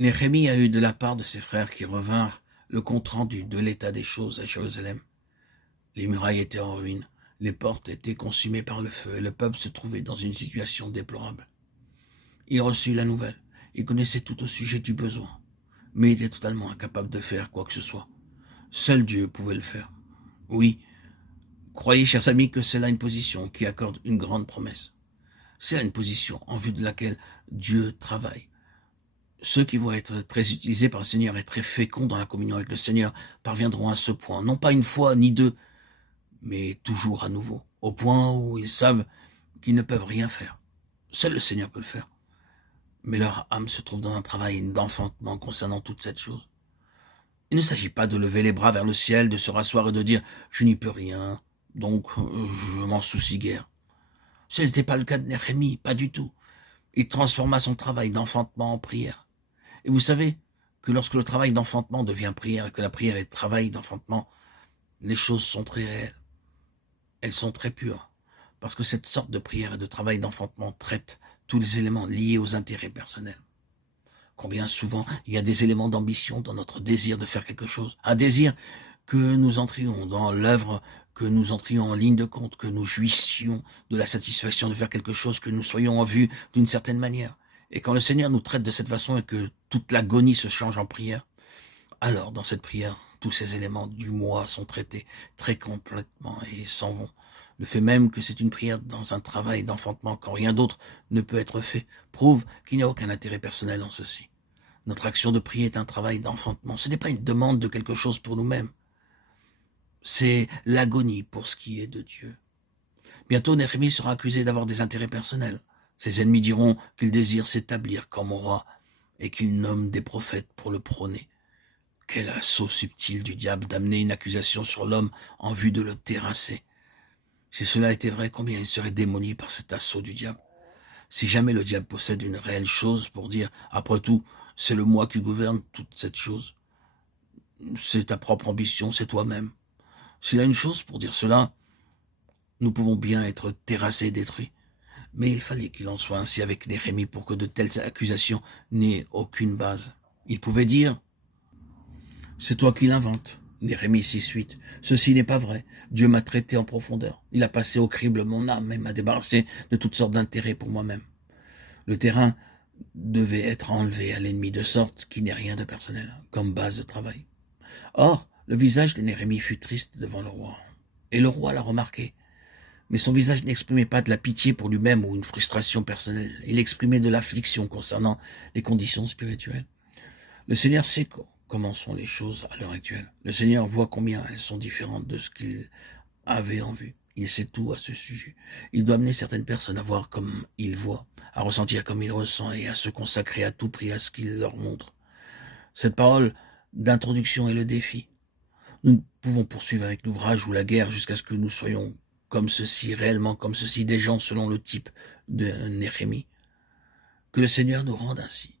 Néhémie a eu de la part de ses frères qui revinrent le compte-rendu de l'état des choses à Jérusalem. Les murailles étaient en ruine, les portes étaient consumées par le feu et le peuple se trouvait dans une situation déplorable. Il reçut la nouvelle, il connaissait tout au sujet du besoin, mais il était totalement incapable de faire quoi que ce soit. Seul Dieu pouvait le faire. Oui, croyez, chers amis, que c'est là une position qui accorde une grande promesse. C'est là une position en vue de laquelle Dieu travaille. Ceux qui vont être très utilisés par le Seigneur et très féconds dans la communion avec le Seigneur parviendront à ce point, non pas une fois ni deux, mais toujours à nouveau, au point où ils savent qu'ils ne peuvent rien faire. Seul le Seigneur peut le faire. Mais leur âme se trouve dans un travail d'enfantement concernant toute cette chose. Il ne s'agit pas de lever les bras vers le ciel, de se rasseoir et de dire « je n'y peux rien, donc je m'en soucie guère ». Ce n'était pas le cas de Néhémie, pas du tout. Il transforma son travail d'enfantement en prière. Et vous savez que lorsque le travail d'enfantement devient prière et que la prière est travail d'enfantement, les choses sont très réelles. Elles sont très pures. Parce que cette sorte de prière et de travail d'enfantement traite tous les éléments liés aux intérêts personnels. Combien souvent il y a des éléments d'ambition dans notre désir de faire quelque chose. Un désir que nous entrions dans l'œuvre, que nous entrions en ligne de compte, que nous jouissions de la satisfaction de faire quelque chose, que nous soyons en vue d'une certaine manière. Et quand le Seigneur nous traite de cette façon et que toute l'agonie se change en prière, alors dans cette prière, tous ces éléments du moi sont traités très complètement et s'en vont. Le fait même que c'est une prière dans un travail d'enfantement quand rien d'autre ne peut être fait prouve qu'il n'y a aucun intérêt personnel en ceci. Notre action de prier est un travail d'enfantement. Ce n'est pas une demande de quelque chose pour nous-mêmes. C'est l'agonie pour ce qui est de Dieu. Bientôt, Néhémie sera accusé d'avoir des intérêts personnels. Ses ennemis diront qu'il désire s'établir comme roi et qu'il nomme des prophètes pour le prôner. Quel assaut subtil du diable d'amener une accusation sur l'homme en vue de le terrasser. Si cela était vrai, combien il serait démoli par cet assaut du diable. Si jamais le diable possède une réelle chose pour dire « après tout, c'est le moi qui gouverne toute cette chose », c'est ta propre ambition, c'est toi-même. S'il a une chose pour dire cela, nous pouvons bien être terrassés, détruits. Mais il fallait qu'il en soit ainsi avec Néhémie pour que de telles accusations n'aient aucune base. Il pouvait dire « c'est toi qui l'inventes ». Néhémie 6:8. Ceci n'est pas vrai. Dieu m'a traité en profondeur. Il a passé au crible mon âme et m'a débarrassé de toutes sortes d'intérêts pour moi-même. Le terrain devait être enlevé à l'ennemi de sorte qu'il n'ait rien de personnel, comme base de travail. Or, le visage de Néhémie fut triste devant le roi. Et le roi l'a remarqué. Mais son visage n'exprimait pas de la pitié pour lui-même ou une frustration personnelle. Il exprimait de l'affliction concernant les conditions spirituelles. Le Seigneur sait comment sont les choses à l'heure actuelle. Le Seigneur voit combien elles sont différentes de ce qu'il avait en vue. Il sait tout à ce sujet. Il doit amener certaines personnes à voir comme il voit, à ressentir comme il ressent et à se consacrer à tout prix à ce qu'il leur montre. Cette parole d'introduction est le défi. Nous pouvons poursuivre avec l'ouvrage ou la guerre jusqu'à ce que nous soyons comme ceci, réellement comme ceci, des gens selon le type de Néhémie. Que le Seigneur nous rende ainsi.